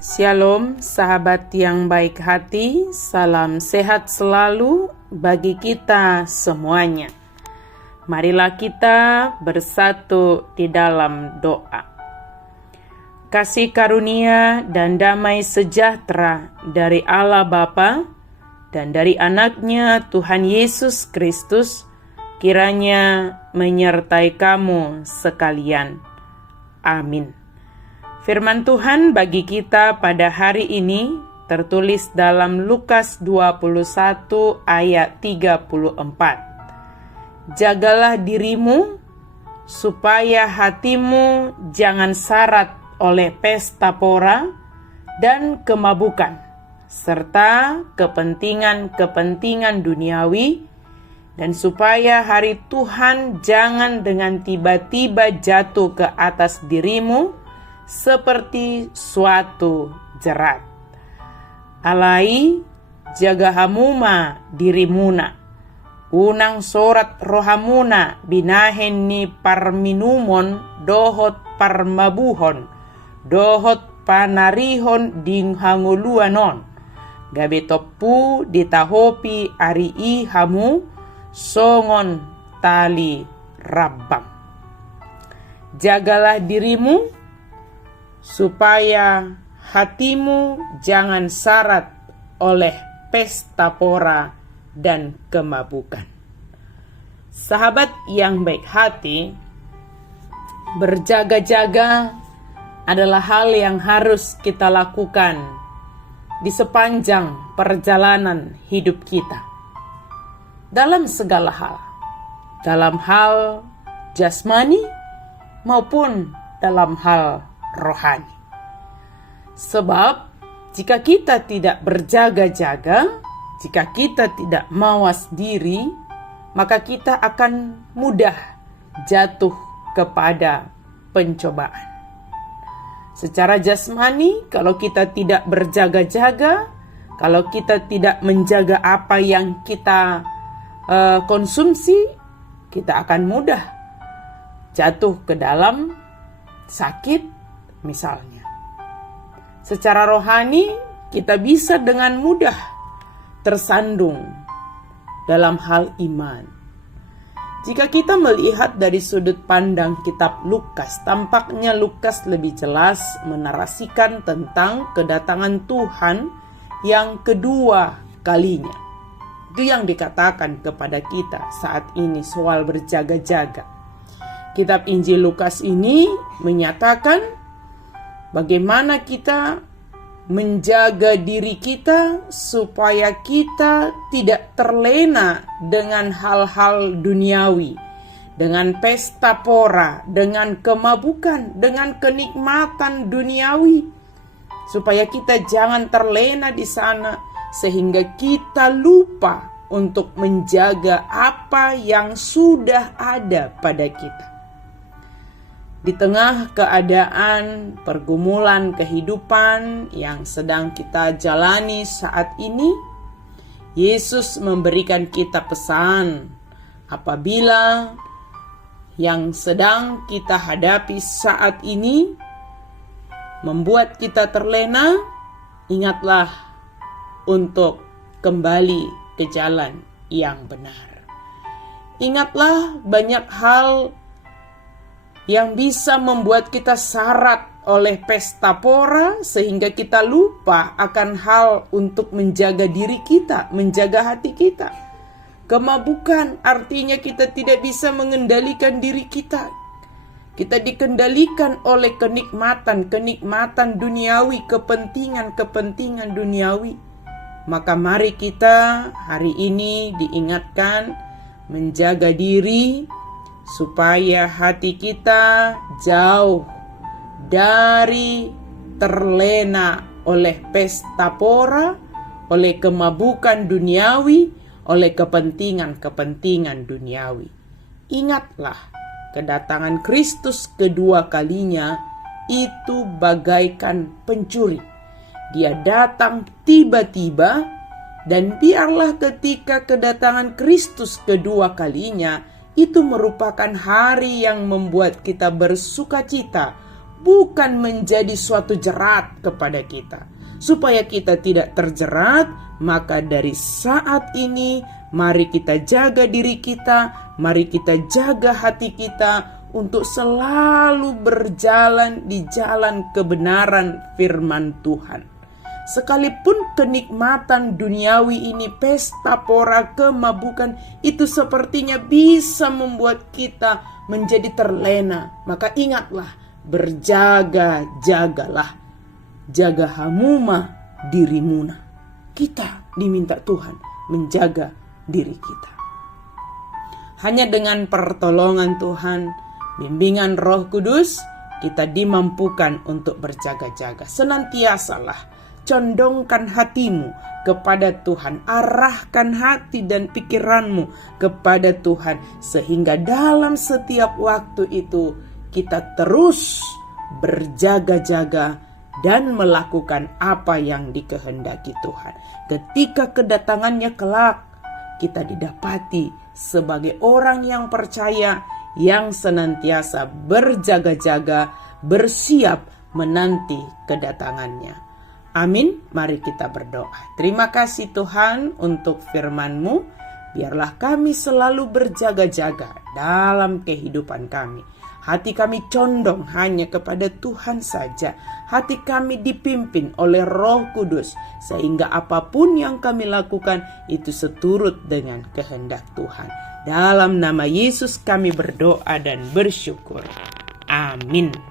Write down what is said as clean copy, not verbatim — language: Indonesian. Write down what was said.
Shalom sahabat yang baik hati, salam sehat selalu bagi kita semuanya. Marilah kita bersatu di dalam doa. Kasih karunia dan damai sejahtera dari Allah Bapa dan dari anaknya Tuhan Yesus Kristus kiranya menyertai kamu sekalian. Amin. Firman Tuhan bagi kita pada hari ini tertulis dalam Lukas 21 ayat 34. Jagalah dirimu supaya hatimu jangan syarat oleh pesta pora dan kemabukan, serta kepentingan-kepentingan duniawi, dan supaya hari Tuhan jangan dengan tiba-tiba jatuh ke atas dirimu seperti suatu jerat. Alai jaga hamuma dirimuna, unang sorat rohamuna binahen ni parminumon dohot parmabuhon, dohot panarihon ding hanguluanon, gabe topu ditahopi arii hamu songon tali rabang. Jagalah dirimu supaya hatimu jangan syarat oleh pesta pora dan kemabukan. Sahabat yang baik hati, berjaga-jaga adalah hal yang harus kita lakukan di sepanjang perjalanan hidup kita. Dalam segala hal, dalam hal jasmani maupun dalam hal rohani. Sebab jika kita tidak berjaga-jaga, jika kita tidak mawas diri, maka kita akan mudah jatuh kepada pencobaan. Secara jasmani, kalau kita tidak berjaga-jaga, kalau kita tidak menjaga apa yang kita konsumsi, kita akan mudah jatuh ke dalam sakit misalnya. Secara rohani, kita bisa dengan mudah tersandung dalam hal iman. Jika kita melihat dari sudut pandang kitab Lukas, tampaknya Lukas lebih jelas menarasikan tentang kedatangan Tuhan yang kedua kalinya. Itu yang dikatakan kepada kita saat ini soal berjaga-jaga. Kitab Injil Lukas ini menyatakan bagaimana kita menjaga diri kita supaya kita tidak terlena dengan hal-hal duniawi, dengan pesta pora, dengan kemabukan, dengan kenikmatan duniawi, supaya kita jangan terlena di sana sehingga kita lupa untuk menjaga apa yang sudah ada pada kita. Di tengah keadaan pergumulan kehidupan yang sedang kita jalani saat ini, Yesus memberikan kita pesan apabila yang sedang kita hadapi saat ini membuat kita terlena, ingatlah untuk kembali ke jalan yang benar. Ingatlah banyak hal yang bisa membuat kita syarat oleh pesta pora sehingga kita lupa akan hal untuk menjaga diri kita, menjaga hati kita. Kemabukan artinya kita tidak bisa mengendalikan diri kita. Kita dikendalikan oleh kenikmatan duniawi, kepentingan duniawi. Maka mari kita hari ini diingatkan menjaga diri supaya hati kita jauh dari terlena oleh pesta pora, oleh kemabukan duniawi, oleh kepentingan duniawi. Ingatlah, kedatangan Kristus kedua kalinya itu bagaikan pencuri. Dia datang tiba-tiba, dan biarlah ketika kedatangan Kristus kedua kalinya itu merupakan hari yang membuat kita bersuka cita, bukan menjadi suatu jerat kepada kita. Supaya kita tidak terjerat, maka dari saat ini mari kita jaga diri kita, mari kita jaga hati kita untuk selalu berjalan di jalan kebenaran firman Tuhan. Sekalipun kenikmatan duniawi ini, pesta pora, kemabukan, itu sepertinya bisa membuat kita menjadi terlena. Maka ingatlah, berjaga-jagalah. Jaga hamuma dirimuna. Kita diminta Tuhan menjaga diri kita. Hanya dengan pertolongan Tuhan, bimbingan Roh Kudus, kita dimampukan untuk berjaga-jaga. Senantiasalah condongkan hatimu kepada Tuhan, arahkan hati dan pikiranmu kepada Tuhan, sehingga dalam setiap waktu itu kita terus berjaga-jaga dan melakukan apa yang dikehendaki Tuhan. Ketika kedatangannya kelak, kita didapati sebagai orang yang percaya, yang senantiasa berjaga-jaga, bersiap menanti kedatangannya. Amin. Mari kita berdoa. Terima kasih Tuhan untuk firman-Mu. Biarlah kami selalu berjaga-jaga dalam kehidupan kami. Hati kami condong hanya kepada Tuhan saja. Hati kami dipimpin oleh Roh Kudus, sehingga apapun yang kami lakukan itu seturut dengan kehendak Tuhan. Dalam nama Yesus kami berdoa dan bersyukur. Amin.